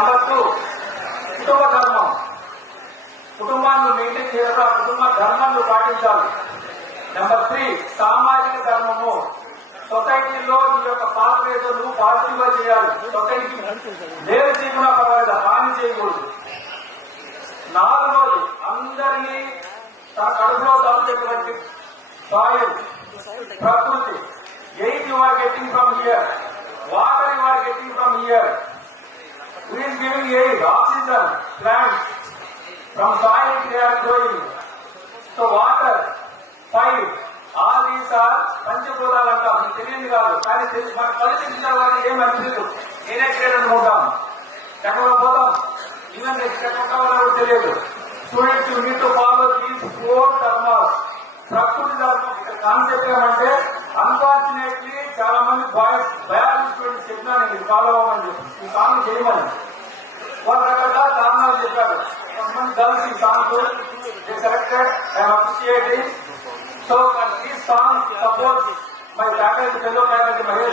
Number 2 కుటుంబ ధర్మం. కుటుంబాన్ని మెయింటైన్ చేయాలి, ఆ కుటుంబ ధర్మాన్ని పాటించాలి. నెంబర్ 3 సామాజిక ధర్మము. సొసైటీలో నీ యొక్క పాత్ర ఏదో నువ్వు పాజిటివ్ గా చేయాలి. సొసైటీకి మేలు చేయకుండా పర్వాలేదు, హాని చేయకూడదు. 4 అందరినీ తన కడుపులో దాల్చేటువంటి సాయిల్ ప్రకృతి. 8 you are getting from here, water you are getting from here. Who is giving air, oxygen, plants from soil they are growing. So water, fire, all these are పంచభూతాలు అంటాం. మీకు తెలియదు కాదు, కానీ మనకు కలిసిన తర్వాత ఏమనిపించదు. నేనే క్రియేట్ అనుకుంటాం, ఎక్కడ పోతాం, ఈవెన్ ఎక్కడ కూడా తెలియదు. Students you need to follow these 4 Dharma's. ప్రకృతి ధర్మం ఇక్కడ కాన్సెప్ట్ ఏమంటే, అన్ఫార్చునేట్లీ చాలా మంది బయాలజీ స్టూడెంట్స్ చెప్పినా నేను ఫాలో అవ్వమని చెప్పి ఈ సాంగ్ చేయమని వాళ్ళు రకరకాల కారణాలు చెప్పారు. కొంతమంది గర్ల్స్ ఈ song selected, I'm appreciating. So these song support my faculty, fellow faculty Mahesh